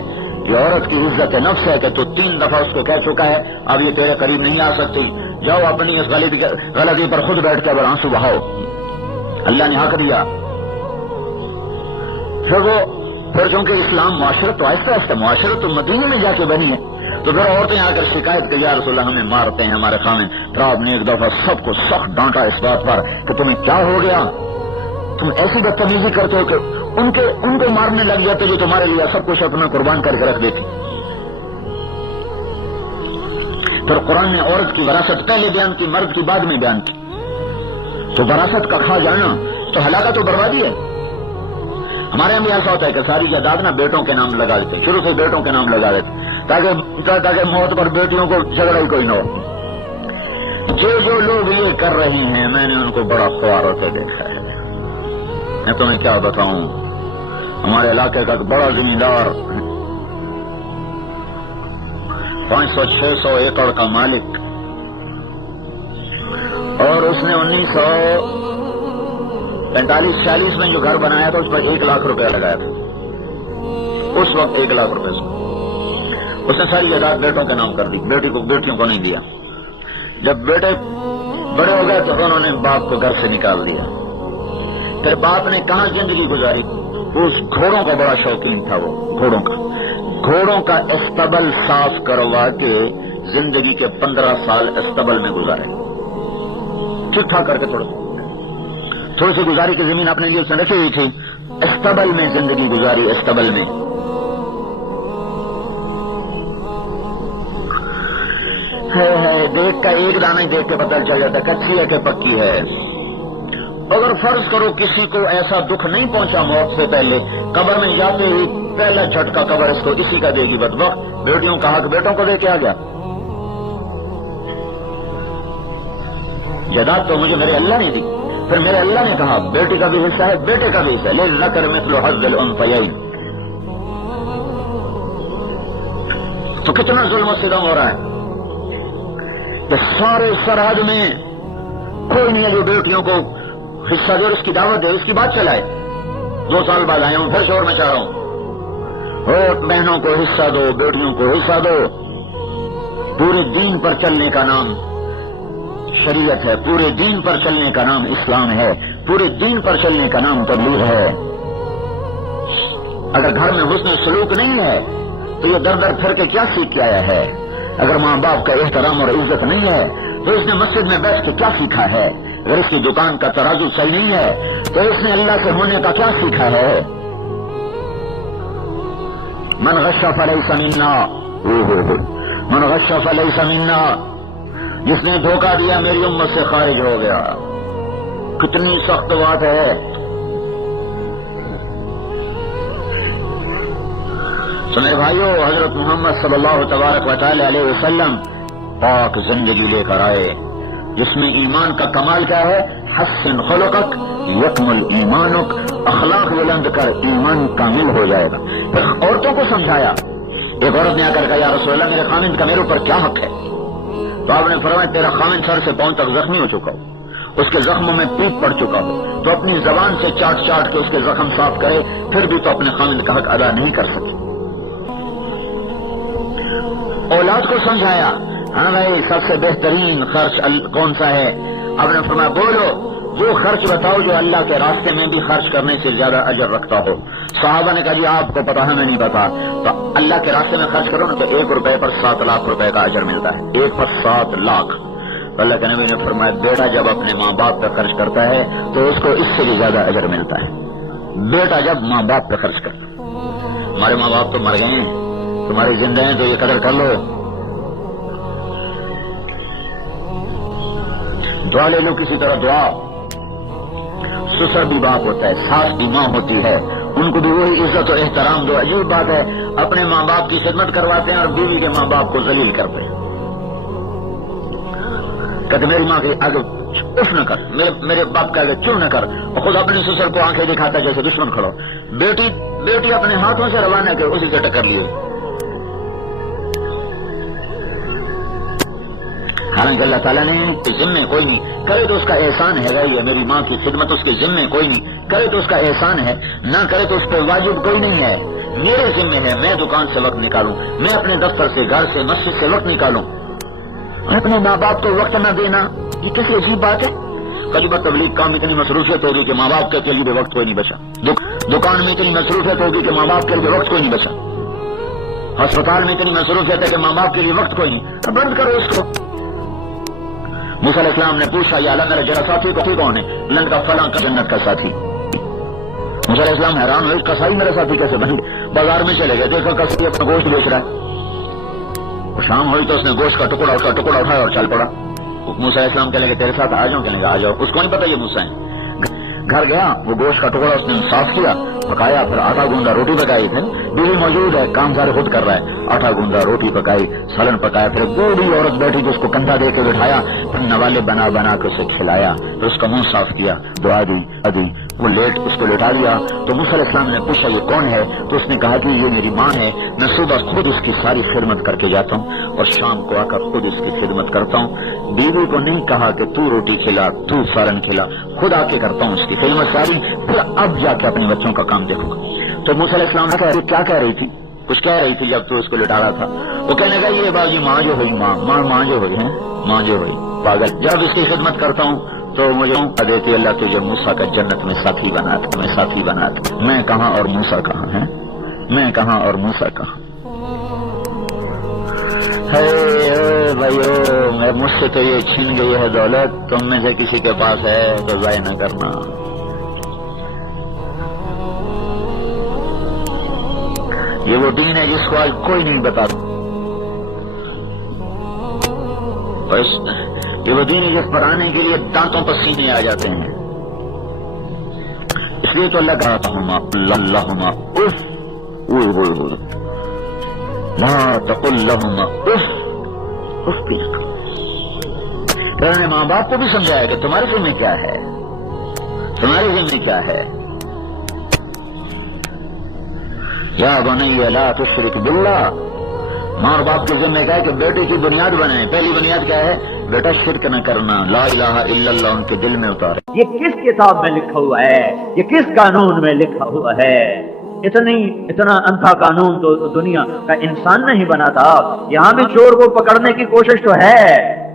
یہ عورت کی عزت نفس ہے کہ تو 3 دفعہ اس کو کہہ چکا ہے اب یہ تیرے قریب نہیں آ سکتی. جاؤ اپنی اس غلطی پر خود بیٹھ کے اب آنسو بہاؤ. اللہ نے حق دیا. پھر چونکہ اسلام معاشرت تو آہستہ آہستہ معاشرت تو مدینے میں جا کے بنی ہے تو پھر عورتیں آ کر شکایت کی یا رسول اللہ ہمیں مارتے ہیں ہمارے خامن. پھر آپ نے ایک دفعہ سب کو سخت ڈانٹا اس بات پر کہ تمہیں کیا ہو گیا، تم ایسی بدتمیزی کرتے ہو کہ ان کو مارنے لگ جاتے جو تمہارے لیے سب کچھ اپنا قربان کر کے رکھ دیتے. پھر قرآن نے عورت کی وراثت پہلے بیان کی، مرد کی بعد میں بیان کی. تو وراثت کا کھا جانا تو ہلاکت و بربادی ہے. ہمارے یہاں بھی ایسا ہوتا ہے کہ ساری جائیداد نا بیٹوں کے نام لگا دیتے، شروع سے بیٹوں کے نام لگا دیتے تاکہ موت پر بیٹیوں کو جھگڑا ہی کوئی نہ ہو. جو لوگ یہ کر رہے ہیں میں نے ان کو بڑا خوار ہوتے دیکھا ہے. میں تمہیں کیا بتاؤں، ہمارے علاقے کا بڑا زمیندار 500-600 ایکڑ کا مالک، اور اس نے 1945-46 میں جو گھر بنایا تھا اس پر 1 لاکھ روپیہ لگایا تھا. اس وقت 1 لاکھ روپے سے اس نے ساری جائیداد بیٹوں کے نام کر دی، بیٹیوں کو نہیں دیا. جب بیٹے بڑے ہو گئے تو انہوں نے باپ کو گھر سے نکال دیا. پھر باپ نے کہاں زندگی گزاری، اس گھوڑوں کا بڑا شوقین تھا، وہ گھوڑوں کا استبل صاف کروا کے زندگی کے 15 سال استبل میں گزارے. ٹھیک ٹھاک کر کے تھوڑی سی گزاری کی زمین اپنے لیے اس نے رکھی ہوئی تھی، استبل میں زندگی گزاری. استبل میں دیکھ کا ایک دانہ ہی دیکھ کے پتہ چل جاتا کچی ہے کہ پکی ہے. اگر فرض کرو کسی کو ایسا دکھ نہیں پہنچا موت سے پہلے، قبر میں جاتے ہی پہلا جھٹکا قبر اس کو اسی کا دے گی. بدبخت بیٹیوں کا حق بیٹوں کو دے کے آ گیا. جائیداد تو مجھے میرے اللہ نے دی، پھر میرے اللہ نے کہا بیٹی کا بھی حصہ ہے، بیٹے کا بھی حصہ ہے. للذکر مثل حظ الانثیین. تو کتنا ظلم و ستم ہو رہا ہے کہ سارے سرحد میں کوئی نہیں ہے جو بیٹیوں کو حصہ دے اور اس کی دعوت دے، اس کی بات چلائے. 2 سال بعد آیا ہوں پھر شور میں چاہ رہا ہوں اور بہنوں کو حصہ دو، بیٹیوں کو حصہ دو. پورے دین پر چلنے کا نام شریعت ہے، پورے دین پر چلنے کا نام اسلام ہے، پورے دین پر چلنے کا نام تبلیغ ہے. اگر گھر میں حسن سلوک نہیں ہے تو یہ در در پھر کے کیا سیکھ کے آیا ہے؟ اگر ماں باپ کا احترام اور عزت نہیں ہے تو اس نے مسجد میں بیٹھ کے کیا سیکھا ہے؟ اگر اس کی دکان کا ترازو صحیح نہیں ہے تو اس نے اللہ سے ہونے کا کیا سیکھا ہے؟ من غش فلیس منا، من غش فلیس منا، جس نے دھوکہ دیا میری امت سے خارج ہو گیا۔ کتنی سخت بات ہے۔ تو میرے بھائیو، حضرت محمد صلی اللہ تبارک و تعالی علیہ وسلم پاک زندگی لے کر آئے جس میں ایمان کا کمال کیا ہے؟ حسن خلقک یکمل ایمانک، اخلاق بلند کر ایمان کامل ہو جائے گا۔ پھر عورتوں کو سمجھایا۔ ایک عورت نے آ کر کہا یا رسول اللہ میرے خامند کا میرے اوپر کیا حق ہے؟ تو آپ نے فرمایا تیرا خامند سر سے پاؤں تک زخمی ہو چکا ہو، اس کے زخموں میں پیپ پڑ چکا ہو، تو اپنی زبان سے چاٹ چاٹ کے اس کے زخم صاف کرے، پھر بھی تو اپنے خامند کا حق ادا نہیں کر سکتے۔ اولاد کو سمجھایا، ہاں بھائی سب سے بہترین خرچ کون سا ہے؟ آپ نے فرمایا بولو، جو خرچ بتاؤ جو اللہ کے راستے میں بھی خرچ کرنے سے زیادہ اجر رکھتا ہو۔ صحابہ نے کہا جی آپ کو پتا ہے، ہمیں نہیں پتا۔ تو اللہ کے راستے میں خرچ کرو نا تو 1 روپے پر 7 لاکھ روپے کا اجر ملتا ہے، 1 پر 7 لاکھ۔ اللہ کے نبی نے فرمایا بیٹا جب اپنے ماں باپ پہ خرچ کرتا ہے تو اس کو اس سے بھی زیادہ اجر ملتا ہے۔ بیٹا جب ماں باپ پہ خرچ کرتا ہے، ہمارے ماں باپ تو مر گئے ہیں، تمہاری زندہ ہیں تو یہ قدر کر لو۔ دعا لے لو کسی طرح دعا۔ سسر بھی باپ ہوتا ہے، ساس بھی ماں ہوتی ہے، ان کو بھی وہی عزت و احترام دو۔ عجیب بات ہے، اپنے ماں باپ کی خدمت کرواتے ہیں اور بیوی کے ماں باپ کو ذلیل کرتے ہیں۔ کہتے میری ماں کے آگے اف نہ کر، میرے باپ کے آگے چپ نہ کر، اور خود اپنے سسر کو آنکھیں دکھاتا جیسے دشمن کھڑو۔ بیٹی اپنے ہاتھوں سے روانہ کر اسی سے ٹکر لیے۔ حالانکہ اللہ تعالیٰ نے ذمے کوئی نہیں کرے تو اس کا احسان ہے، یہ میری ماں کی خدمت اس کے ذمے کوئی نہیں کرے تو اس کا احسان ہے، نہ کرے تو اس پہ واجب کوئی نہیں ہے۔ میرے ذمے ہے، میں دکان سے وقت نکالوں، میں اپنے دفتر سے، گھر سے، مسجد سے وقت نکالوں۔ اپنے ماں باپ کو وقت نہ دینا یہ کیسی عجیب بات ہے۔ کبھی بات تبلیغ کام میں اتنی مصروفیت ہوگی کہ ماں باپ کے لیے وقت کوئی نہیں بچا، دکان میں اتنی مصروفیت ہوگی کہ ماں باپ کے لیے وقت کوئی نہیں بچا، ہسپتال میں اتنی مصروفیت ہے کہ ماں باپ کے لیے وقت کوئی نہیں۔ بند کرو اس کو۔ موسیٰ علیہ السلام نے پوچھا یا اللہ میرا جرا ساتھی کو کون ہے؟ لند کا فلاں کا جنت کا ساتھی۔ موسیٰ علیہ السلام حیران ہوئے کسائی میرا ساتھی کیسے بنے؟ بازار میں چلے گئے، دیکھا کسائی اپنا گوشت بیچ رہا ہے۔ شام ہوئی تو اس نے گوشت کا ٹکڑا اٹھایا اور چل پڑا۔ موسیٰ علیہ السلام کہنے لگے تیرے ساتھ آ جاؤں؟ کہنے لگا آ جاؤ۔ اس کو نہیں پتا یہ موسیٰ ہے۔ گھر گیا، وہ گوشت کا ٹکڑا اس نے صاف کیا، پکایا، پھر آٹا گوندا روٹی پکائی۔ پھر بیوی موجود ہے، کام سارے خود کر رہا ہے، آٹا گوندا روٹی پکائی، سالن پکایا، پھر بوڑھی عورت بیٹھی جو اس کو کندھا دے کے بٹھایا، پھر نوالے بنا بنا کے اسے کھلایا، پھر اس کا منہ صاف کیا، دعا دی، وہ اس کو لٹا دیا۔ تو موسیٰ علیہ السلام نے پوچھا یہ کون ہے؟ تو اس نے کہا کہ یہ میری ماں ہے، میں صبح خود اس کی ساری خدمت کر کے جاتا ہوں اور شام کو آ کر خود اس کی خدمت کرتا ہوں۔ بیوی کو نہیں کہا کہ تو روٹی کھلا، تو سالن کھلا، خود آ کے کرتا ہوں اس کی خدمت ساری، پھر اب جا کے اپنے بچوں کا کام دیکھوں گا۔ تو موسیٰ علیہ السلام نے کہا کیا کہہ رہی تھی؟ کچھ کہہ رہی تھی جب تو اس کو لٹا رہا تھا۔ وہ کہنے لگا یہ بات یہ ماں جو ہوئی، ماں جو ہوئی ہے، ماں جو ہوئی پاگل، جب اس کی خدمت کرتا ہوں تو مجھے دیتی اللہ تجھے موسیٰ کا جنت میں ساتھی بناتا، میں ساتھی بناتا۔ میں کہاں اور موسیٰ کہاں ہے؟ میں کہاں اور موسیٰ کہاں؟ بھائیو مجھ سے تو یہ چھین گئی ہے دولت، تم میں سے کسی کے پاس ہے تو ضائع نہ کرنا۔ یہ وہ دین ہے جس کو آج کوئی نہیں بتاتا، یہ وہ دین ہے جس پر آنے کے لیے دانتوں پر سینے آ جاتے ہیں۔ اس لیے تو اللہ کہتا ہوں اللہما اف لا تقل لہما اف بھی نہ کرو۔ پھر نے ماں باپ کو بھی سمجھایا کہ تمہارے ذمہ کیا ہے، تمہارے ذمہ کیا ہے۔ یا بنی لا تشرک باللہ، ماں اور باپ کے ذمہ کیا ہے کہ بیٹے کی بنیاد بنائیں۔ پہلی بنیاد کیا ہے؟ بیٹا شرک نہ کرنا، لا الہ الا اللہ ان کے دل میں اتارے۔ یہ کس کتاب میں لکھا ہوا ہے؟ یہ کس قانون میں لکھا ہوا ہے؟ اتنا انتھا قانون تو دنیا کا انسان نہیں بنا تھا۔ یہاں بھی چور کو پکڑنے کی کوشش تو ہے،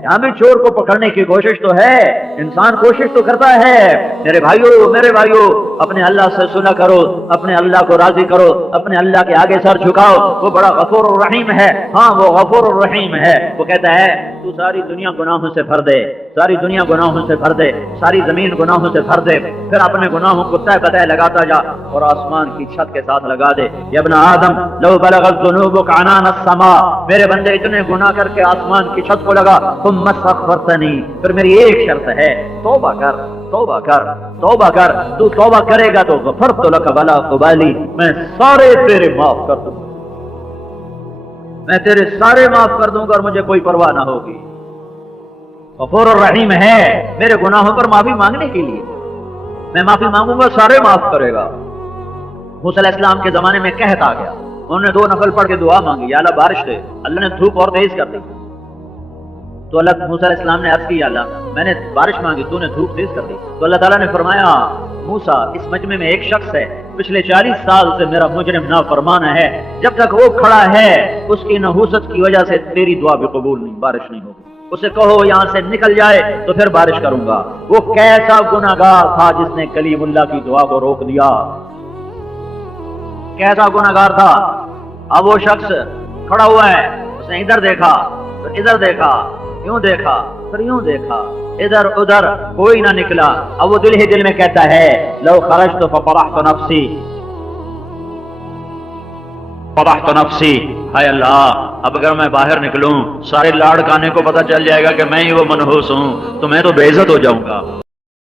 یہاں بھی چور کو پکڑنے کی کوشش تو ہے، انسان کوشش تو کرتا ہے۔ میرے بھائیوں اپنے اللہ سے صلح کرو، اپنے اللہ کو راضی کرو، اپنے اللہ کے آگے سر جھکاؤ، وہ بڑا غفور الرحیم ہے۔ ہاں وہ غفور الرحیم ہے، وہ کہتا ہے تو ساری دنیا گناہوں سے بھر دے، ساری دنیا گناہوں سے بھر دے، ساری زمین گناہوں سے بھر دے، پھر اپنے گناہوں کو تہ بتہ لگاتا جا اور آسمان کی چھت کے ساتھ لگا دے۔ یا ابن آدم لو بلغت ذنوبک عنان السماء، میرے بندے اتنے گناہ کر کے آسمان کی چھت کو لگا، ثم استغفرتنی، پھر میری ایک شرط ہے، توبہ کر توبہ کر توبہ کر، تو توبہ کرے گا تو غفرت لک ولا ابالی، میں سارے تیرے معاف کر دوں گا، میں تیرے سارے معاف کر دوں گا اور مجھے کوئی پرواہ نہ ہوگی۔ غفور الرحیم ہے، میرے گناہوں پر معافی مانگنے کے لیے میں معافی مانگوں گا، سارے معاف کرے گا۔ موسیٰ علیہ السلام کے زمانے میں قحط آ گیا، انہوں نے 2 نفل پڑھ کے دعا مانگی، یا اللہ بارش دے، اللہ نے دھوپ اور تیز کر دی، تو اللہ موسیٰ علیہ السلام نے عرض کی، یا اللہ میں نے بارش مانگی، تو نے دھوپ تیز کر دی، تو اللہ تعالیٰ نے فرمایا موسیٰ اس مجمع میں ایک شخص ہے پچھلے 40 سال سے میرا مجرم نافرمان ہے، جب تک وہ کھڑا ہے اس کی نحوست کی وجہ سے تیری دعا بھی قبول نہیں، بارش نہیں ہوگی، اسے کہو یہاں سے نکل جائے تو پھر بارش کروں گا۔ وہ کیسا گناہگار تھا جس نے کلیم اللہ کی دعا کو روک دیا، کیسا گناہگار تھا۔ اب وہ شخص کھڑا ہوا ہے، اس نے ادھر دیکھا پھر ادھر دیکھا، یوں دیکھا پھر یوں دیکھا، ادھر ادھر کوئی نہ نکلا۔ اب وہ دل ہی دل میں کہتا ہے لو خرجت ففرحت نفسی، فرحت نفسی، ہائے اللہ اب اگر میں باہر نکلوں سارے لاڑکانے کو پتہ چل جائے گا کہ میں ہی وہ منحوس ہوں تو میں تو بے عزت ہو جاؤں گا۔